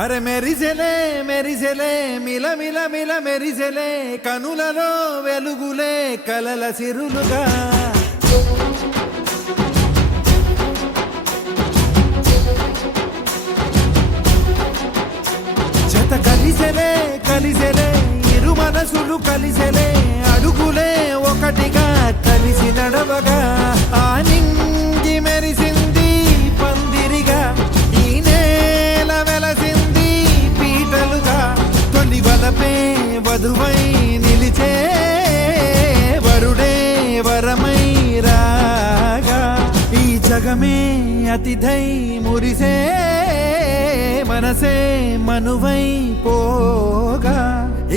అరే మెరిసెలే మిల మిల మిల మెరిసెలే కనులలో వెలుగులే కలల సిరులుగా జత కలిసెలే ఇరు మనసులు కలిసెలే అడుగులే ఒకటిగా కలిసి నడవగా ఆ నింగి మెరిసింది పందిరిగా ఈ నేల వెలసింది పీటలుగా తొలి వలపే వధువై నిలిచే వరుడే వరమై రాగా ఈ జగమే అతిథై మురిసే మనసే మనువై పోగా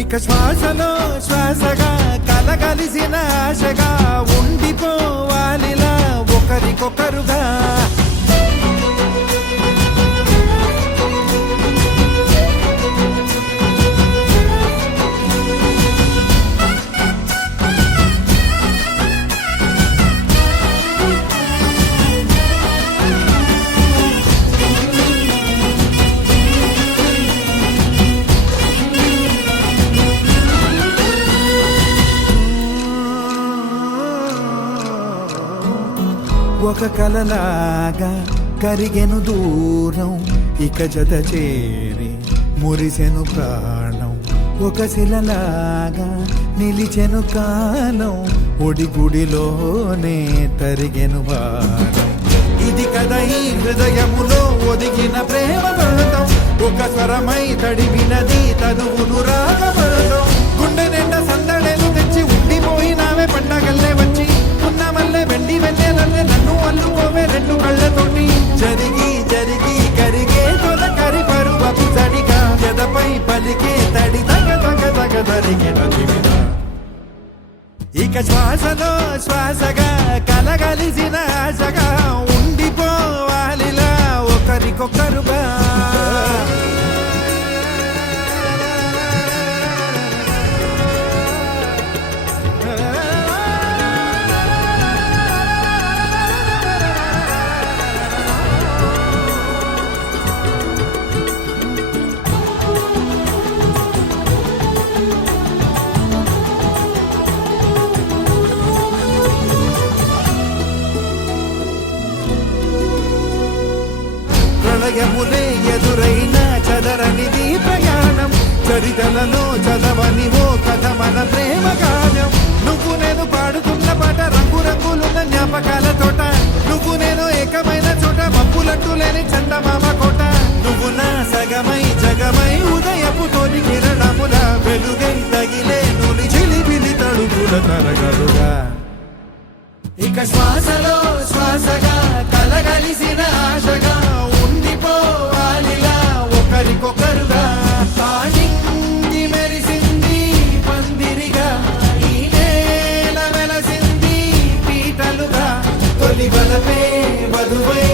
ఇక శ్వాసలో శ్వాసగా కలగలిసిన ఆశగా ఉండిపోవాలిలా ఒకరికొకరుగా ఒక కలలాగా కరిగెను దూరం ఇక జత చేరి మురిసెను ప్రాణం ఒక శిలలాగా నిలిచెను కాలం ఒడిగుడిలోనే తరిగెను వారం ఇది కదా ఈ హృదయములో ఒదిగిన ప్రేమ పర్వతం ఒక స్వరమై తడివినది తనువును రాగపడతాం గుండె నిండా సందడేలు తెచ్చి ఉండిపోయినావే పండగల్లే వచ్చి ఉన్న మల్లె వెండి వెన్నెలల్లే నన్ను అల్లుకోవే రెండు కళ్ళతోటి జరిగి జరిగి కరిగే తొలకరి పరువపు తడిగా ఎదపై పలికే తడి తగ తగ తగ తరిగిన దివిన ఇక శ్వాసలో శ్వాసగా కలగలిసిన ఆశగా ఉండిపోవాలిలా ఒకరికొకరుగా ప్రళయములే ఎదురైన చదరనిది ప్రయాణం చరితలలో చదవని ఓ కథ మన ప్రేమ గానం నువ్వు నేను పాడుతున్న పాట రంగు రంగులున్న జ్ఞాపకాల తోట నువ్వు నేను ఏకమైన చోట మబ్బులట్టు లేని చందమామ కోట నువ్వు నా సగమై జగమై ఉదయపు తోని కిరణముల వెలుగై తగిలే నులి చిలిబిలి తడుపుల తరగలుగా ఇక శ్వాసలో శ్వాసగా కలగలిసిన ఆశగా ఉండిపోవాలిలా ఒకరికొకరుగా నింగి మెరిసింది పందిరిగా ఈ నేల వెలసింది పీటలుగా తొలి వలపే వధువై